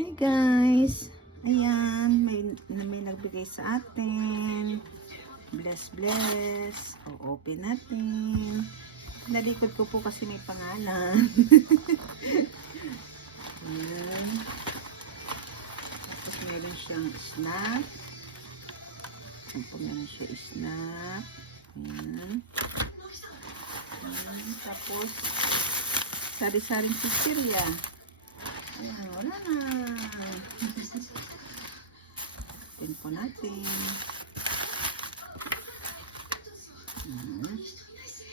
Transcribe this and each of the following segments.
Hi guys! Ayan, may nagbigay sa atin. Bless, bless. O, open natin. Nalikod ko po kasi may pangalan. Ayan. Tapos meron siyang snack. Ayan po, meron siya snack. Ayan. Ayan. Tapos, sari-saring chichirya. Ayan, wala na. Open po natin.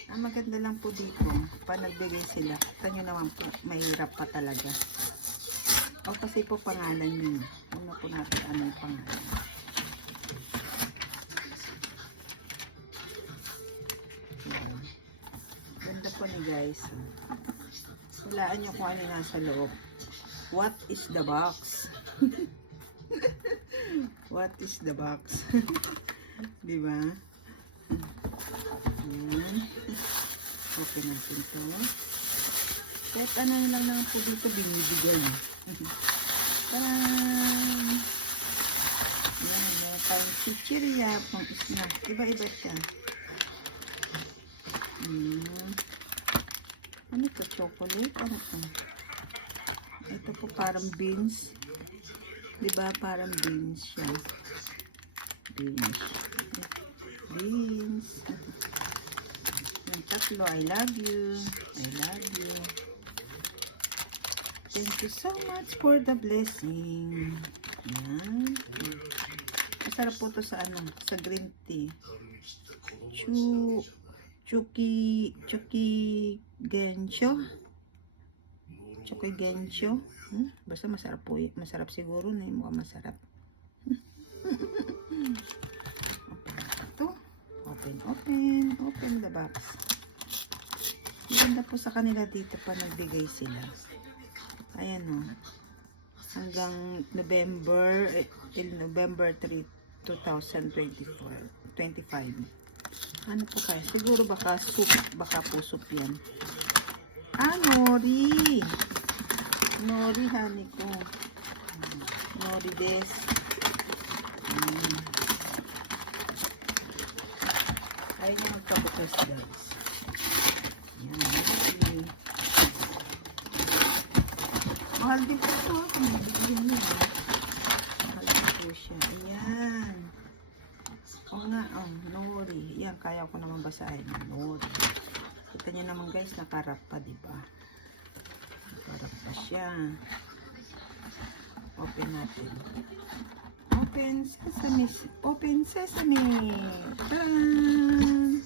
Ang maganda lang po dito, pag nagbigay sila, kita nyo naman po, mahirap pa talaga. O kasi po pangalan yun. Ano po natin, ano yung pangalan. Ayan. Ganda po ni guys. Hulaan nyo kung ano yung nasa loob. What is the box? What is the box? Diba? Ayan. Open natin to. Kahit ano lang naman po dito binibigay. Parang ayan, meron tayong chichirya pang snack. Iba-iba siya. Ano to? Chocolate? Ano to? Ito po parang beans. Diba? Parang beans siya. Beans. Beans. Yung tatlo, I love you. I love you. Thank you so much for the blessing. Yan. Masarap po to sa ano? Sa green tea. Chuki Gensho. Chuki Gensho. Basta masarap po. Masarap siguro na. Mukhang masarap. Open the box. Maganda po sa kanila dito pa nagbigay sila. Ayan o. Hanggang November 3, 2025. Ano po kaya? Siguro baka soup. Baka po soup yan. Nori. Nori, honey ko. Nori des. Ayaw niya magkabukas guys. Yan, Nori. Mahal din po ito. Bibigyan niya. Mahal din po siya. Ayan. O nga, Nori. Yan, kaya ko naman basahin. Nori. Kita niyo naman guys, nakarap pa, diba? Nakarap pa siya. Open natin. Open sesame. Open sesame. Taran!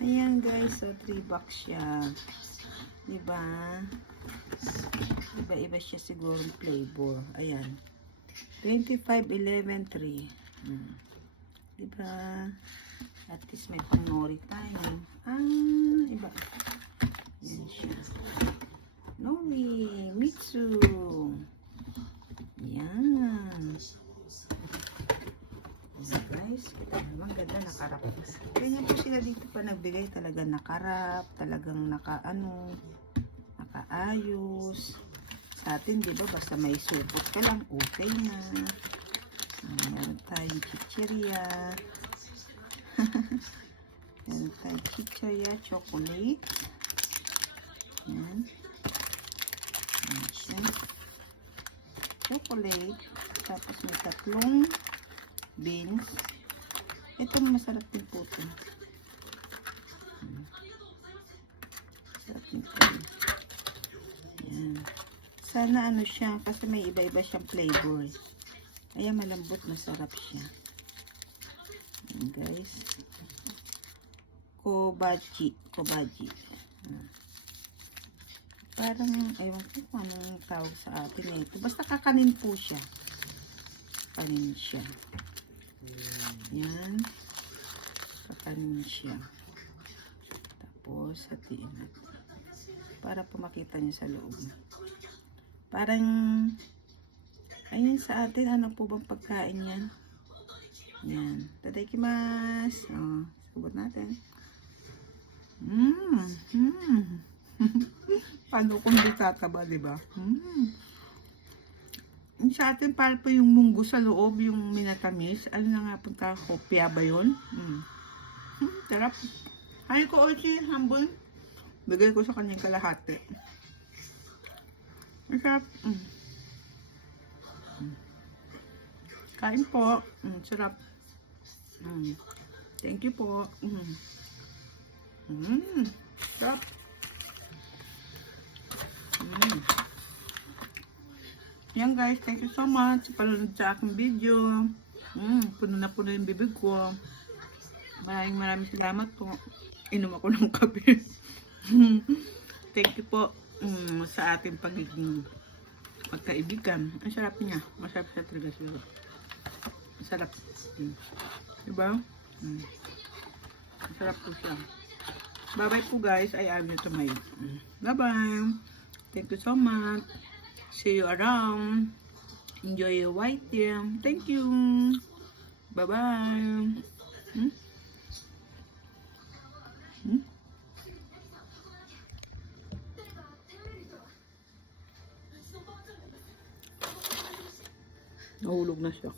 Ayan guys, so 3 box siya. Diba? Iba-iba siya siguro flavor. Ayan. 25-11-3. Diba? At least may panori tayo. Iba. Yan siya. Nori, Mitsu. Yan. Ayan guys, kita naman ganda nakarap. Ganyan po sila dito pa nagbigay, talagang nakarap, talagang nakaayos. Sa atin, di ba, basta may supot ka lang, okay na. Meron tayong chichirya. Meron tayong chichirya, chocolate. Yan. Yan siya. Chocolate. Tapos may tatlong beans. Ito masarap din po ito. Masarap din po. Yan. Sana ano siya, kasi may iba-iba siyang flavor. Ayan, malambot, masarap siya. Ayan guys. Kobaji. Parang, ayaw ko kung anong tawag sa atin ito. Basta kakanin po siya. Kakanin siya. Yan. Kakanin siya. Tapos, hatiin natin. Para po makita niyo sa loob. Parang, ayun sa atin, ano po bang pagkain yan? Yan. Tadaikimasu. Subot natin. Paano kung di tataba, diba? Yung sa atin, para po yung munggo sa loob, yung minatamis. Ano na nga punta? Kopya ba yun? Sarap. Kain ko, Ochi, hambol. Bigay ko sa kanyang kalahati. Ang sarap. Kain po. Sarap. Thank you po. Sarap. Yan guys, thank you so much sa panonood sa aking video. Puno na puno yung bibig ko. Maraming salamat po. Inom ako ng kape. Thank you po sa ating pagiging magkaibigan. Ang sarap niya. Masarap siya talaga siya. Masarap. Diba? Masarap po siya. Bye-bye po guys. I am you to my... Bye-bye. Thank you so much. See you around. Enjoy your white tea. Thank you. Bye-bye. Nahulog na siya.